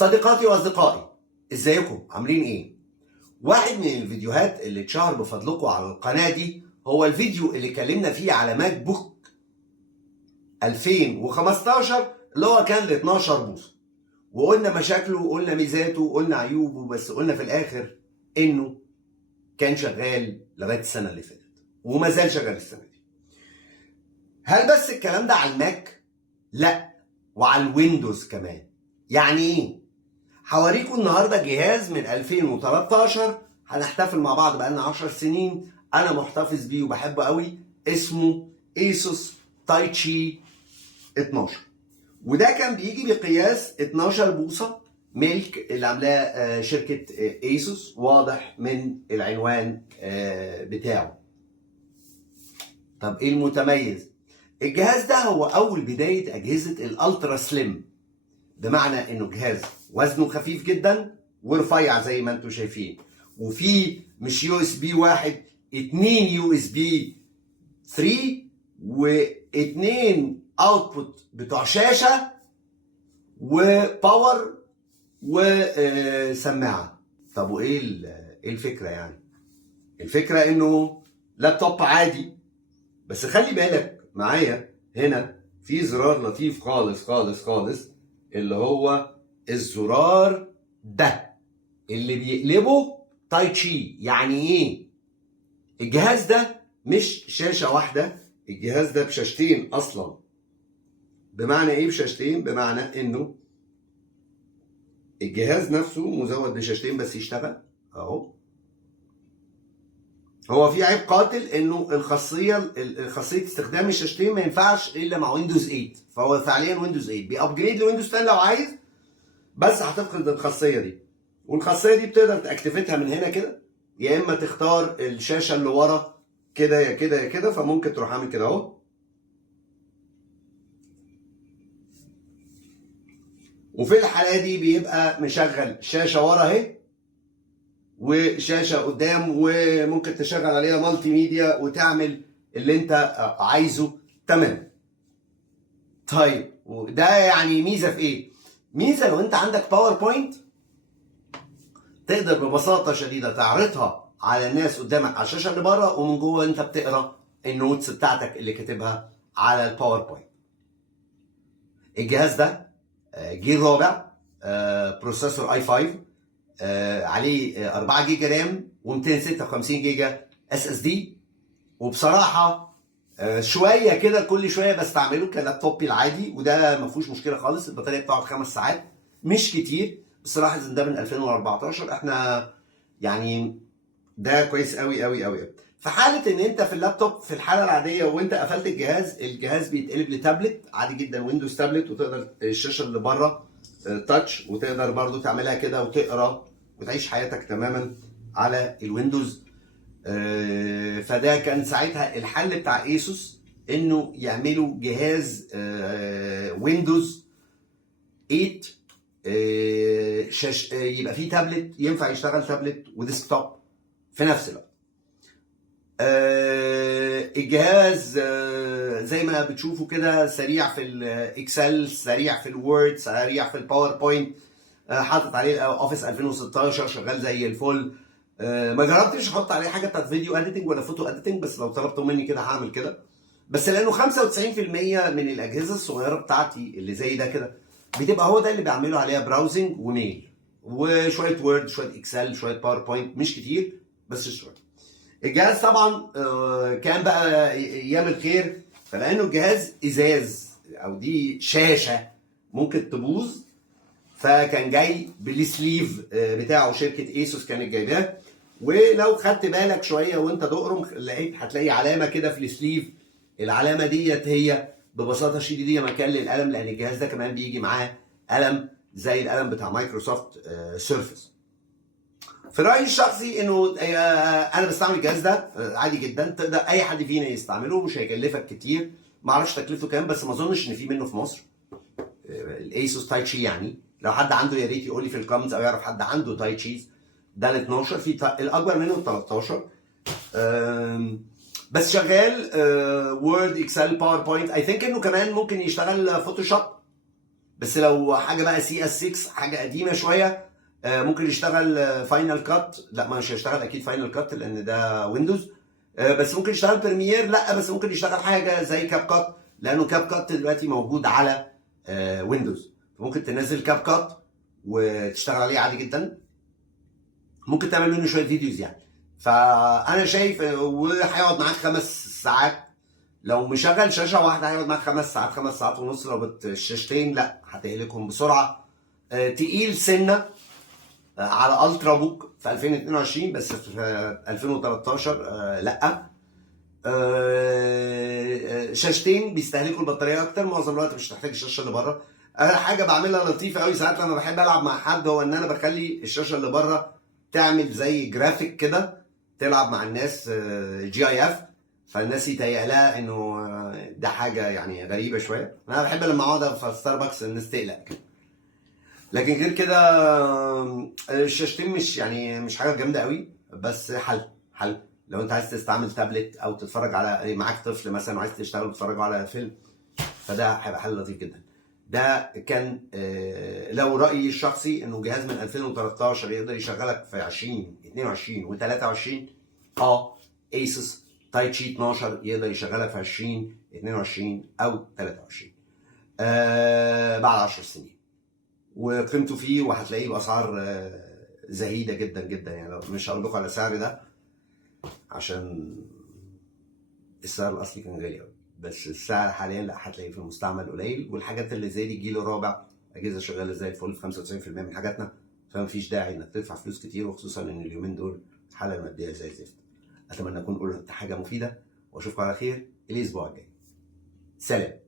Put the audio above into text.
صديقاتي واصدقائي، ازيكم؟ عاملين ايه؟ واحد من الفيديوهات اللي اتشهر بفضلكم على القناه دي هو الفيديو اللي اتكلمنا فيه على ماك بوك 2015 اللي هو كان ل 12 بوصه، وقلنا مشاكله وقلنا ميزاته وقلنا عيوبه، بس قلنا في الاخر انه كان شغال لغايه السنه اللي فاتت وما زال شغال السنه دي. هل بس الكلام ده على الماك؟ لا، وعلى الويندوز كمان. يعني ايه؟ هوريكم النهارده جهاز من 2013 هنحتفل مع بعض بقالنا 10 سنين، انا محتفظ بيه وبحبه قوي، اسمه ايسوس تايتشي 12. وده كان بيجي بقياس 12 بوصه ملك اللي عاملاه شركه ايسوس، واضح من العنوان بتاعه. طب ايه المتميز؟ الجهاز ده هو اول بدايه اجهزه الالترا سليم، بمعنى انه جهاز وزنه خفيف جدا ورفيع زي ما انتم شايفين، وفي مش يو اس بي واحد، 2 يو اس بي 3 واثنين اوتبوت بتوع شاشه وباور وسماعه. طب وايه الفكره يعني؟ الفكره انه لابتوب عادي، بس خلي بالك معايا هنا في زرار لطيف خالص خالص خالص، اللي هو الزرار ده اللي بيقلبه تايتشي. يعني ايه؟ الجهاز ده مش شاشة واحدة، الجهاز ده بشاشتين اصلا. بمعنى ايه بشاشتين؟ بمعنى انه الجهاز نفسه مزود بشاشتين بس يشتغل اهو. هو في عيب قاتل انه خاصيه استخدام الشاشتين ما ينفعش الا مع ويندوز 8، فهو فعليا ويندوز 8 بيابجريد لويندوز 10 لو عايز، بس هتفقد الخاصيه دي. والخاصيه دي بتقدر تاكتيفيتها من هنا كده، يا اما تختار الشاشه اللي ورا كده يا كده يا كده، فممكن تروح عامل كده اهو، وفي الحاله دي بيبقى مشغل شاشه ورا اهي وشاشه قدام، وممكن تشغل عليها مالتي ميديا وتعمل اللي انت عايزه. تمام. طيب وده يعني ميزه في ايه؟ ميزه لو انت عندك باوربوينت تقدر ببساطه شديده تعرضها على الناس قدامك على الشاشه اللي بره، ومن جوه انت بتقرا النوتس بتاعتك اللي كاتبها على الباوربوينت. الجهاز ده جيل رابع، بروسيسور اي 5، عليه 4 جيجا رام و256 جيجا اس اس دي. وبصراحه شويه كده كل شويه بستعمله كلابتوبي العادي، وده ما فيهوش مشكله خالص. البطاريه بتاعه 5 ساعات، مش كتير، بس لاحظ ان ده من 2014، احنا يعني ده كويس قوي قوي قوي قوي. في حاله ان انت في اللابتوب في الحاله العاديه وانت قفلت الجهاز بيتقلب لتابلت عادي جدا، ويندوز تابلت، وتقدر الشاشه اللي بره تاتش، وتقدر برضو تعملها كده وتقرا وتعيش حياتك تماما على الويندوز. فده كان ساعتها الحل بتاع ايسوس، انه يعملوا جهاز ويندوز 8 يبقى فيه تابلت، ينفع يشتغل تابلت وديسكتوب في نفس الوقت. الجهاز زي ما بتشوفوا كده سريع في الاكسل، سريع في الوورد، سريع في الباوربوينت، حاطط عليه اوفيس 2016 شغال زي الفل. ما جربتش احط عليه حاجه بتاعت فيديو اديتنج ولا فوتو اديتنج، بس لو طلبته مني كده هعمل كده. بس لانه 95% من الاجهزه الصغيره بتاعتي اللي زي ده كده بتبقى هو ده اللي بيعملوا عليها براوزنج وميل وشويه وورد شويه اكسل شويه باوربوينت، مش كتير بس شويه. الجهاز طبعا كان بقى ايام الخير، فلانه الجهاز ازاز او دي شاشه ممكن تبوظ، فكان جاي بالسليف بتاعه، شركه ايسوس كانت جايباه. ولو خدت بالك شويه وانت تقرم هتلاقي علامه كده في السليف، العلامه ديت هي ببساطه شديده مكان للقلم، لان الجهاز ده كمان بيجي معاه قلم زي القلم بتاع مايكروسوفت سيرفيس. في رايي الشخصي انه انا بستعمل الجهاز ده عادي جدا، تقدر اي حد فينا يستعمله، مش هيكلفك كتير. ما اعرفش تكلفته كام، بس ما اظنش ان في منه في مصر الايسوس تايتشي. يعني لو حد عنده يا ريت يقول لي في الكومنتس، او يعرف حد عنده تايتشيز. ده ال 12، في الاكبر منه ال 13، بس شغال وورد اكسل باوربوينت. اي ثينك انه كمان ممكن يشتغل فوتوشوب، بس لو حاجه بقى سي اس 6 حاجه قديمه شويه، ممكن يشتغل فاينل كات. لا مش هيشتغل اكيد فاينل كات لان ده ويندوز. بس ممكن يشتغل بريمير. لا بس ممكن يشتغل حاجه زي كاب كات، لانه كاب كات دلوقتي موجود على ويندوز. ممكن تنزل كاب كات وتشتغل عليه عادي جدا. ممكن تعمل منه شويه فيديوز يعني. فانا شايف وهيقعد معاك 5 ساعات. لو مشغل شاشه واحده هيقعد معاك 5 ساعات، 5 ساعات ونص. لو الشاشتين لا هتهلكهم بسرعه. تقيل سنه على الترا بوك في 2022، بس في 2013 لا. شاشتين بيستهلكوا البطاريه اكتر. معظم الوقت مش هتحتاج الشاشه اللي بره. حاجه بعملها لطيفه قوي ساعات لما بحب العب مع حد، هو ان انا بخلي الشاشه اللي بره تعمل زي جرافيك كده، تلعب مع الناس جي اي اف. فالناس يتهيأ لها انه ده حاجه يعني غريبه شويه. انا بحب لما اقعد في ستاربكس الناس تقلق كده. لكن غير كده الشاشتين مش حاجه جامده قوي، بس حل لو انت عايز تستعمل تابلت او تتفرج على معاك طفل مثلا وعايز تشتغل وتتفرجوا على فيلم، فده هيبقى حل لطيف جدا. ده كان لو رأيي الشخصي انه جهاز من 2013 يقدر يشغلك في 2022 و23. ايسوس تايتشي 12 يقدر يشغلك في 2022 او 23 بعد 10 سنين، وقيمته فيه وهتلاقيه باسعار زهيده جدا جدا. يعني لو مش هقول لكم على السعر ده عشان السعر الاصلي كان غالي قوي، بس السعر حاليا لا هتلاقيه في المستعمل قليل. والحاجات اللي زي دي جيل رابع، اجهزه شغاله زي الفل في 95% من حاجاتنا، فمفيش داعي انك تدفع فلوس كتير، وخصوصا ان اليومين دول الحاله الماديه زي الزفت. اتمنى اكون قلت حاجه مفيده، واشوفكم على خير الاسبوع الجاي. سلام.